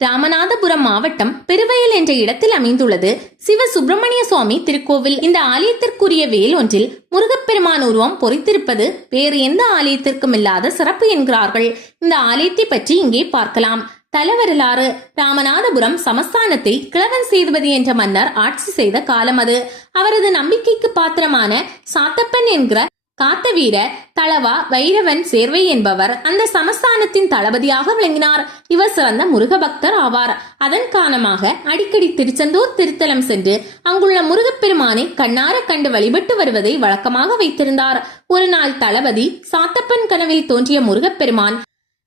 ராமநாதபுரம் மாவட்டம் பெருவயல் என்ற இடத்தில் அமைந்துள்ளது சிவ சுப்பிரமணிய சுவாமி திருக்கோவில். இந்த ஆலயத்திற்குரிய வேல் ஒன்றில் முருகப்பெருமான் உருவம் பொறித்திருப்பது வேறு எந்த ஆலயத்திற்கும் இல்லாத சிறப்பு என்கிறார்கள். இந்த ஆலயத்தை பற்றி இங்கே பார்க்கலாம். தலவரலாறு: ராமநாதபுரம் சமஸ்தானத்தை கிழவன் சேதுபதி என்ற மன்னர் ஆட்சி செய்த காலம் அது. அவரது நம்பிக்கைக்கு பாத்திரமான சாத்தப்பன் என்கிற காத்தவீர தளவா வைரவன் சேர்வை என்பவர் அந்த சமஸ்தானத்தின் தளபதியாக விளங்கினார். இவர் சிறந்த முருக பக்தர் ஆவார். அதன் காரணமாக அடிக்கடி திருச்செந்தூர் திருத்தலம் சென்று அங்குள்ள முருகப்பெருமானை கண்ணார கண்டு வழிபட்டு வருவதை வழக்கமாக வைத்திருந்தார். ஒரு நாள் தளபதி சாத்தப்பன் கனவில் தோன்றிய முருகப்பெருமான்,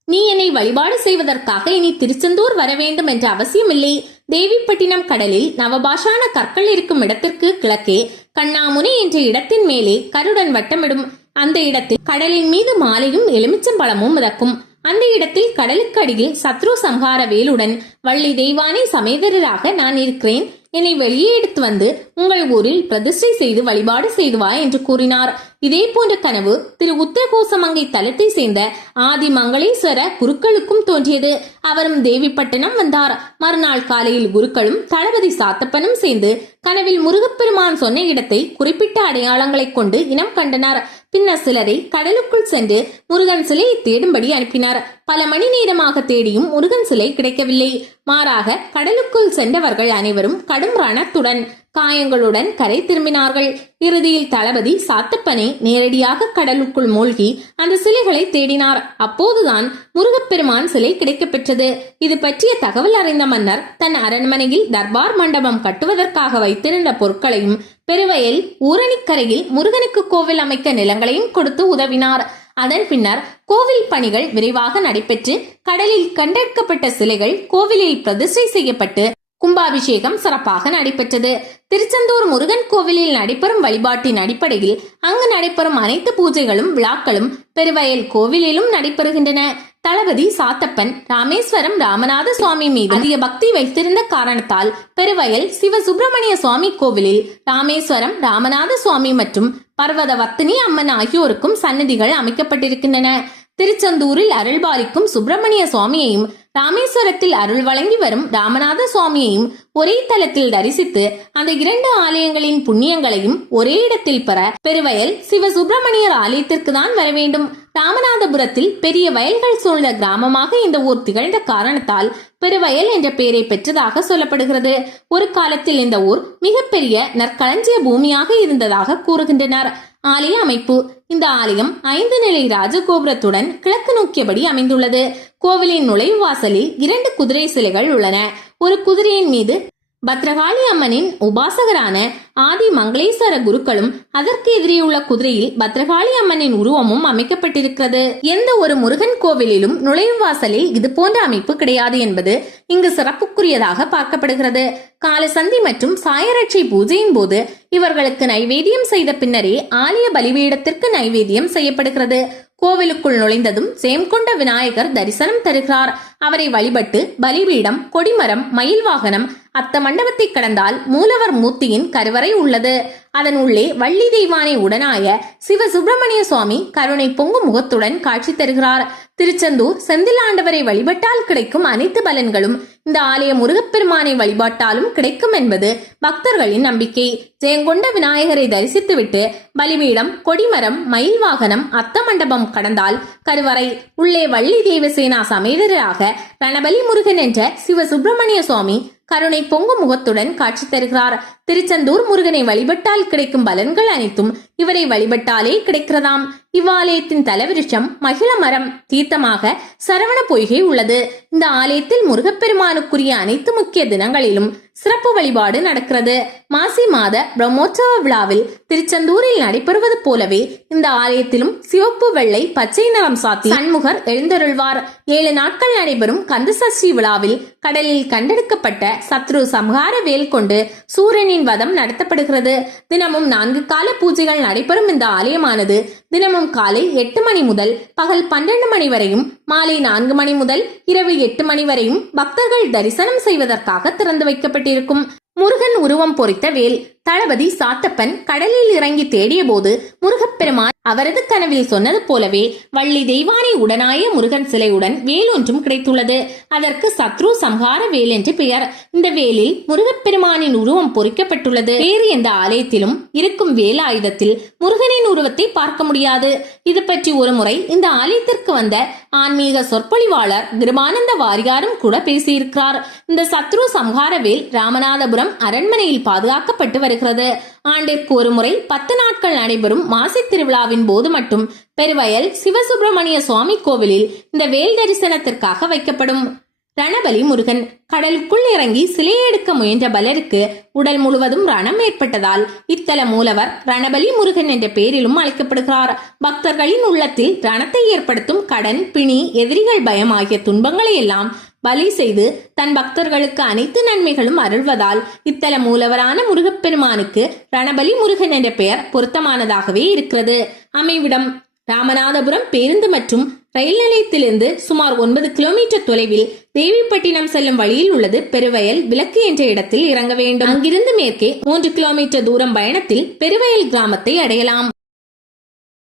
"நீ என்னை வழிபாடு செய்வதற்காக இனி திருச்செந்தூர் வர வேண்டும் என்ற அவசியமில்லை. தேவிப்பட்டினம் கடலில் நவபாஷான கற்கள் இருக்கும் இடத்திற்கு கிழக்கே கண்ணாமுனி என்ற இடத்தின் மேலே கருடன் வட்டமிடும். அந்த இடத்தில் கடலின் மீது மாலையும் எலுமிச்சம்பழமும் மிதக்கும். அந்த இடத்தில் கடலுக்கு அடியில் சத்ரு சம்ஹார வேலுடன் வள்ளி தெய்வானை சமேதரராக நான் இருக்கிறேன். என்னை வெளியே எடுத்து வந்து உங்கள் ஊரில் பிரதிஷ்டை செய்து வழிபாடு செய்து வா" என்று கூறினார். இதே போன்ற கனவு திரு உத்தரகோசமங்கை தலத்தை சேர்ந்த ஆதி மங்களேஸ்வர குருக்களுக்கும் தோன்றியது. அவரும் தேவிப்பட்டினம் வந்தார். மறுநாள் காலையில் குருக்களும் தளபதி சாத்தப்பனும் சேர்ந்து கனவில் முருகப்பெருமான் சொன்ன இடத்தை குறிப்பிட்ட அடையாளங்களை கொண்டு இனம் கண்டனர். பின்னர் சிலரை கடலுக்குள் சென்று முருகன் சிலையை தேடும்படி அனுப்பினார். பல மணி நேரமாக தேடியும் முருகன் சிலை கிடைக்கவில்லை. மாறாக கடலுக்குள் சென்றவர்கள் அனைவரும் கடும் ரணத்துடன் காயங்களுடன் கரை திரும்பினார்கள். இறுதியில் தளபதி சாத்தப்பனை நேரடியாக கடலுக்குள் மூழ்கி அந்த சிலைகளை தேடினார். அப்போதுதான் முருகப்பெருமான் சிலை கிடைக்கப் பெற்றது. இது பற்றிய தகவல் அறிந்த மன்னர் தன் அரண்மனையில் தர்பார் மண்டபம் கட்டுவதற்காக வைத்திருந்த பொருட்களையும் பெருவயல் ஊரணிக்கரையில் முருகனுக்கு கோவில் அமைக்க நிலங்களையும் கொடுத்து உதவினார். அதன் பின்னர் கோவில் பணிகள் விரைவாக நடைபெற்று கடலில் கண்டெடுக்கப்பட்ட சிலைகள் கோவிலில் பிரதிஷ்டை செய்யப்பட்டு கும்பாபிஷேகம் சிறப்பாக நடைபெற்றது. திருச்செந்தூர் முருகன் கோவிலில் நடைபெறும் வழிபாட்டின் அடிப்படையில் அங்கு நடைபெறும் அனைத்து பூஜைகளும் விழாக்களும் பெருவயல் கோவிலிலும் நடைபெறுகின்றன. தளபதி சாத்தப்பன் ராமேஸ்வரம் ராமநாத சுவாமி மீது அதிக பக்தி வைத்திருந்த காரணத்தால் பெருவயல் சிவ சுப்பிரமணிய சுவாமி கோவிலில் ராமேஸ்வரம் ராமநாத சுவாமி மற்றும் பர்வதவர்த்தினி அம்மன் ஆகியோருக்கும் சன்னதிகள் அமைக்கப்பட்டிருக்கின்றன. திருச்செந்தூரில் அருள்பாலிக்கும் சுப்பிரமணிய சுவாமியையும் ராமேஸ்வரத்தில் அருள் வழங்கி வரும் ராமநாத சுவாமியையும் ஒரே தலத்தில் தரிசித்து அந்த இரண்டு ஆலயங்களின் புண்ணியங்களையும் ஒரே இடத்தில் பெற பெருவயல் சிவ சுப்பிரமணியர் ஆலயத்திற்கு தான் வர வேண்டும். ராமநாதபுரத்தில் பெரிய வயல்கள் சூழ்ந்த கிராமமாக இந்த ஊர் திகழ்ந்த காரணத்தால் பெருவயல் என்ற பெயரை பெற்றதாக சொல்லப்படுகிறது. ஒரு காலத்தில் இந்த ஊர் மிகப்பெரிய நற்களஞ்சிய பூமியாக இருந்ததாக கூறுகின்றனர். ஆலய அமைப்பு: இந்த ஆலயம் 5 நிலை ராஜகோபுரத்துடன் கிழக்கு நோக்கியபடி அமைந்துள்ளது. கோவிலின் நுழைவு வாசலில் 2 குதிரை சிலைகள் உள்ளன. ஒரு குதிரையின் மீது பத்ரகாளி அம்மனின் உபாசகரான ஆதி மங்களேஸ்வர குருக்களும் அதற்கு எதிரேயுள்ள குதிரையில் பத்ரகாளி அம்மனின் உருவமும் அமைக்கப்பட்டிருக்கிறது. எந்த ஒரு முருகன் கோவிலிலும் நுழைவு வாசலில் இது போன்ற அமைப்பு கிடையாது என்பது இங்கு சிறப்புக்குரியதாக பார்க்கப்படுகிறது. காலசந்தி மற்றும் சாயரட்சை பூஜையின் போது இவர்களுக்கு நைவேத்தியம் செய்த பின்னரே ஆலய பலிபீடத்திற்கு நைவேத்தியம் செய்யப்படுகிறது. கோவிலுக்குள் நுழைந்ததும் சேம்கொண்ட விநாயகர் தரிசனம் தருகிறார். அவரை வழிபட்டு பலிபீடம், கொடிமரம், மயில் வாகனம், அத்த மண்டபத்தை கடந்தால் மூலவர் மூர்த்தியின் கருவறை உள்ளது. அதன் உள்ளே வள்ளி தெய்வானை உடனாய சிவ சுப்பிரமணிய சுவாமி கருணை பொங்கும் முகத்துடன் காட்சி தருகிறார். திருச்செந்தூர் செந்தில் ஆண்டவரை வழிபட்டால் கிடைக்கும் அனைத்து பலன்களும் இந்த ஆலய முருகப்பெருமானை வழிபாட்டாலும் கிடைக்கும் என்பது பக்தர்களின் நம்பிக்கை. ஜெயங்கொண்ட விநாயகரை தரிசித்துவிட்டு பலிபீடம், கொடிமரம், மயில் வாகனம், அத்த மண்டபம் கடந்தால் கருவறை. உள்ளே வள்ளி தேவசேனா சமேதராக ரணபலி முருகன் என்ற சிவ சுப்பிரமணிய சுவாமி கருணை பொங்கும் முகத்துடன் காட்சி தருகிறார். திருச்செந்தூர் முருகனை வழிபட்டால் கிடைக்கும் பலன்கள் அனைத்தும் இவரை வழிபட்டாலே கிடைக்கிறதாம். இவ்வாலயத்தின் தலவிருஷம் மகிழ மரம். தீர்த்தமாக சரவண பொய்கை உள்ளது. இந்த ஆலயத்தில் முருகப்பெருமானுக்குரிய அனைத்து முக்கிய தினங்களிலும் சிறப்பு வழிபாடு நடக்கிறது. மாசி மாத பிரம்மோற்சவ விழாவில் திருச்செந்தூரில் நடைபெறுவது போலவே இந்த ஆலயத்திலும் சிவப்பு, வெள்ளை, பச்சை நிறம் சாத்தி சண்முகர் எழுந்தருள்வார். 7 நாட்கள் நடைபெறும் கந்தசஷ்டி விழாவில் கடலில் கண்டெடுக்கப்பட்ட சத்ரு சம்ஹார வேல் கொண்டு சூரியனின் வதம் நடத்தப்படுகிறது. தினமும் 4 கால பூஜைகள் நடைபெறும் இந்த ஆலயமானது தினமும் காலை 8 மணி முதல் பகல் 12 மணி வரையும், மாலை 4 மணி முதல் இரவு 8 மணி வரையும் பக்தர்கள் தரிசனம் செய்வதற்காக திறந்து வைக்கப்பட்டிருக்கும். முருகன் உருவம் பொறித்த வேல். தளபதி சாத்தப்பன் கடலில் இறங்கி தேடிய போது முருகப்பெருமான் அவரது கனவில் சொன்னது போலவே வள்ளி தெய்வானை உடனாய முருகன் சிலையுடன் வேல் ஒன்றும் கிடைத்துள்ளது. அதற்கு சத்ரு சம்ஹார வேல் என்று பெயர். இந்த வேலில் முருகப்பெருமானின் உருவம் பொறிக்கப்பட்டுள்ளது. வேறு எந்த ஆலயத்திலும் இருக்கும் வேல் ஆயுதத்தில் முருகனின் உருவத்தை பார்க்க முடியாது. இது பற்றி ஒரு முறை இந்த ஆலயத்திற்கு வந்த ஆன்மீக சொற்பொழிவாளர் கிருபானந்த வாரியாரும் கூட பேசியிருக்கிறார். இந்த சத்ரு சம்ஹார வேல் ராமநாதபுரம் அரண்மனையில் பாதுகாக்கப்பட்டு வருகிறது. ஆண்டிற்கு ஒரு முறை 10 நாட்கள் நடைபெறும் மாசி திருவிழாவின் போது மட்டும் பெருவயல் சிவசுப்பிரமணிய சுவாமி கோவிலில் இந்த வேல் தரிசனத்திற்காக வைக்கப்படும். ரணபலி முருகன் கடலுக்குள் இறங்கி சிலையை எடுக்க முயன்ற பலருக்கு உடல் முழுவதும் ரணம் ஏற்பட்டதால் இத்தல மூலவர் ரணபலி முருகன் என்ற பெயரிலும் அழைக்கப்படுகிறார். பக்தர்களின் உள்ளத்தில் ரணத்தை ஏற்படுத்தும் கடன், பிணி, எதிரிகள் பயம் ஆகிய துன்பங்களை எல்லாம் பலி செய்து தன் பக்தர்களுக்கு அனைத்து நன்மைகளும் அருள்வதால் இத்தல மூலவரான முருகப்பெருமானுக்கு ரணபலி முருகன் என்ற பெயர் பொருத்தமானதாகவே இருக்கிறது. அமைவிடம் ராமநாதபுரம் பேருந்து மற்றும் ரயில் நிலையத்திலிருந்து சுமார் 9 கிலோமீட்டர் தொலைவில் தேவிப்பட்டினம் செல்லும் வழியில் உள்ளது பெருவயல் விளக்கு என்ற இடத்தில் இறங்க வேண்டும். அங்கிருந்து மேற்கே 3 கிலோமீட்டர் தூரம் பயணத்தில் பெருவயல் கிராமத்தை அடையலாம்.